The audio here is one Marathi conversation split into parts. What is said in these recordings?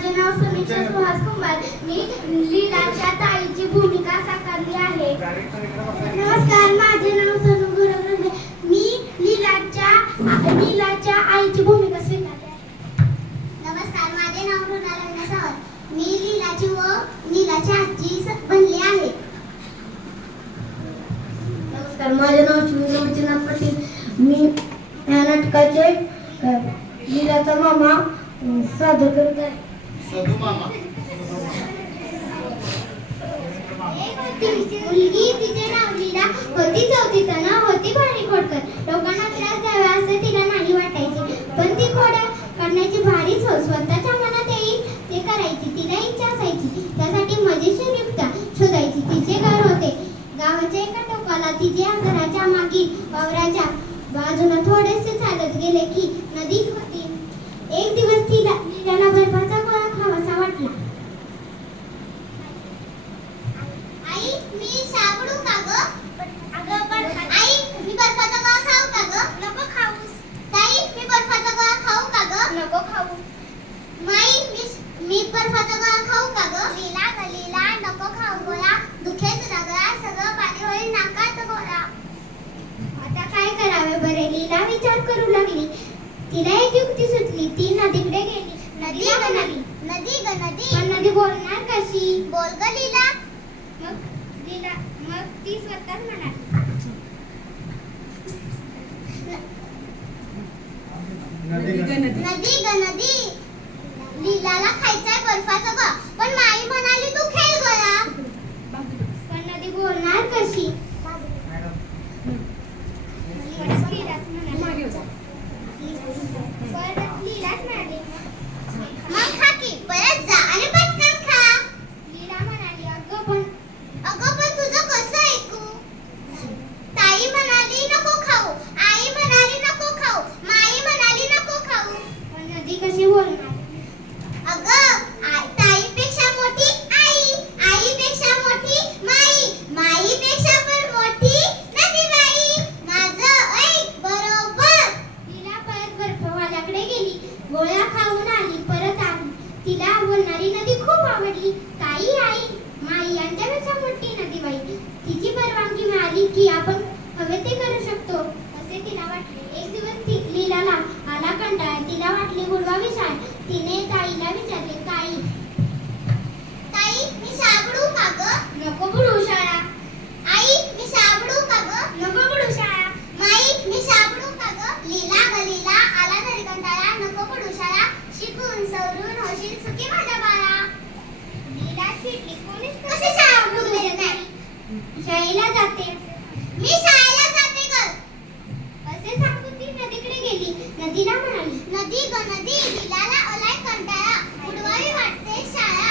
माझे नाव समीक्षा सुहास कुंभार. मी लीलाच्या ताईची भूमिका साकारली आहे. नमस्कार, माझे नाव सोनू गुरव. मी लीलाच्या आईची भूमिका स्वीकारली आहे. नमस्कार, माझे नाव मृणाल सावंत. मी लीलाची व नीलाची आजी बनली आहे. नमस्कार, माझे नाव शिवनाथ पाटील. मी या नाटकाचे लीलाचा मामा सादर करत आहे. मुलगी, तिचे नाव लीला होती. चौथीत न होती भारी खोडकर. लोकांना त्रास द्यावा असे तिला नाही वाटायचे, पण ती खोड्या करण्याची भारीच हो. स्वतःच्या मनात येईल ते करायची. तिला इच्छा असायची, त्यासाठी मजेशीर युक्त्या शोधायची. तिचे घर होते गावाच्या एका टोकाला. तिच्या घराच्या मागील वावराच्या बाजूला थोडेसे चालत गेले की नदीच होती. एक दिवस लीलाला बर्फाचा गोळा खावासा वाटला. आई, मी साबडू का ग? आई, मी बर्फाचा गोळा खाऊ का ग? नको खाऊस. ताई, मी बर्फाचा गोळा खाऊ का ग? नको खाऊ. माई, मी बर्फाचा गोळा खाऊ का ग? लीला नको खाऊ गोळा. दुखेल तुला गळा, सगळं पाणी होईल नाकात गोळा. आता काय करावे बरे? लीला विचार करू लागली. तिला एक युक्ती सुचली. ती नदीकडे गेली. नदी ग नदी. पण नदी बोलणार कशी? बोल ग लीला. मग ती स्वतःच म्हणाली, नदी ग नदी. लीलाला खायचाय बर्फाचा गोळा, पण माई म्हणाली तू खेळ गोळा. पण नदी बोलणार कशी? मग खा की, परत जा आणि पटकन खा. लीला म्हणाली, अगं पण तुझं कसं ऐकू? ताई म्हणाली नको खाऊ. आई म्हणाली नको खाऊ. माई म्हणाली नको खाऊ. पण नदी कशी बोलणार? अगं, ताईपेक्षा मोठी आई, आईपेक्षा मोठी माई, माईपेक्षा पण मोठी नदी बाई. माझं ऐक बरोबर. लीला परत बर्फवाल्याकडे गेली. गोळ्या खाऊन आली. परत आली. तिला बोलणारी नदी खूप आवडली. ताई, आई, माई यांच्यापेक्षा मोठी नदी बाई. तिची परवानगी मिळाली की आपण हवे ते करू शकतो असे तिला वाटले. एक दिवस लीलाला आला कंटाळा. तिला वाटली बुडवा विशाळ. तिने ताईला विचारले, ताई मी साबडू का ग? नको बुडू शाळा. आई, मी साबडू का ग? नको बुडू शाळा. माई, मी साबडू का ग? लीला ग लीला, आला तरी कंटाळा. नको बुडू शाळा. शिकून सवरून होशील सुखी माझ्या बाळा. लीला चिडली. कोणीच कसे साबडू देत नाही. शाळेला जाते. मी शाळेला जाते ग असे सांगून ती नदीकडे गेली. नदीला म्हणाली, नदी ग नदी. लीलाला आलाय कंटाळा. बुडवावी वाटते शाळा.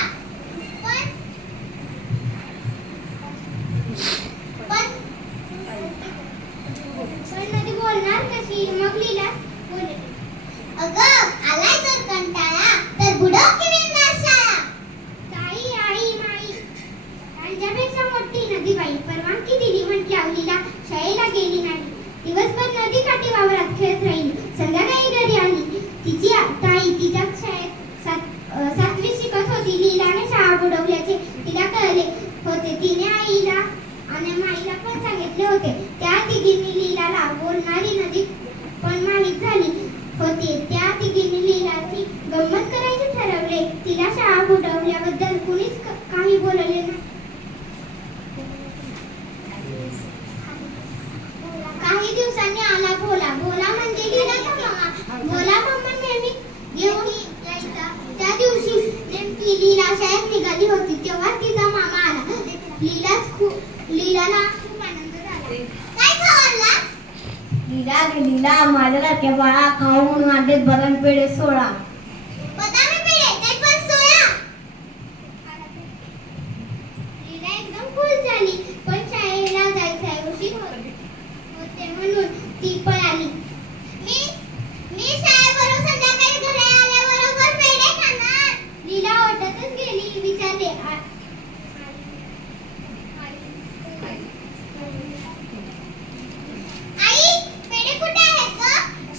पण नदी बोलणार कशी? मग लीला बोलली, अगं आलाय जर कंटाळा तर बुडव की विरणार शाळा. ताई, आई, माई यांच्यापेक्षा मोठी नदी बाई. परवानगी दिली म्हटल्यावर लीला शाळेला गेली नाही. दिवसभर नदी काठी वावरात खेळत राहिली. संध्याकाळी घरी आली. तिची ताई तिच्या शाळेत 7वी शिकत होती. लीलाने शाळा बुडवल्याचे तिला कळले होते. तिने आईला आणि माईला पण सांगितले होते. त्या तिघींनी लीलाला बोलणारी नदी पण माहीत झाली होती. त्या तिघींनी लीलाची गंमत करायचे ठरवले. तिला शाळा बुडवल्याबद्दल कुणीच काही बोलले नाही. काही दिवसांनी आला भोला. भोला म्हणजे लीलाचा मामा. भोला मामा नेहमी घेऊन यायचा. त्या दिवशी नेमकी लीला शाळेत निघाली होती तेव्हा तिचा मामा आला. लीलाला खूप आनंद झाला. काय खवरला? लीला माझ्या लाडक्या बाळा, खाऊ म्हणून आणले बदाम पेढे 16. बदामी पेढे ते पण 16. लीला एकदम खुश झाली. पण शाळेला जायचं उशीर होते म्हणून ती पळाली. मी शाळेवरून संध्याकाळी घरी आल्याबरोबर पेढे खाणार. लीला ओरडतच गेली. विचारले, आई पेढे कुठे आहेत ग?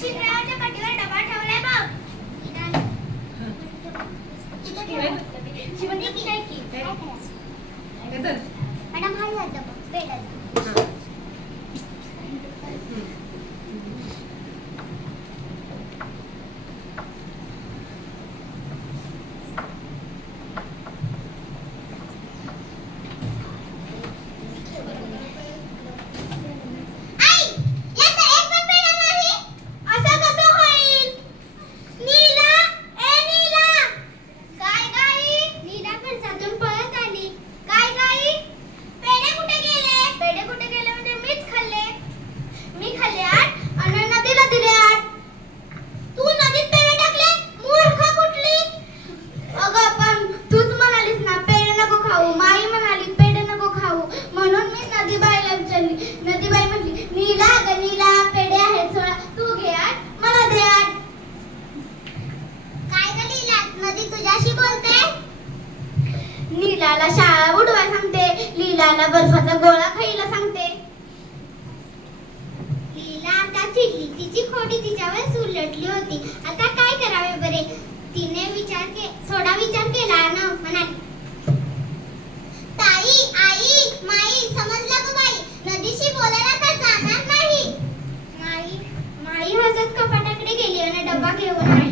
शिखरावरच्या पाठीवर डबा ठेवलाय बघ. मॅडम हाय जातं बेडाचं. लीलाला शाळा उडवायला सांगते, लीलाला बर्फाचा गोळा खायला सांगते. लीला आता चिडली, तिची खोडी तिच्यावर उलटली होती. आता काय करावे बरे? तिने थोडा विचार केला ना म्हणाली, ताई, आई, माई, समजलं गं बाई, नदीशी बोलायला तर जाणार नाही. माई हसत कपाटाकडे गेली आणि डबा घेऊन आली.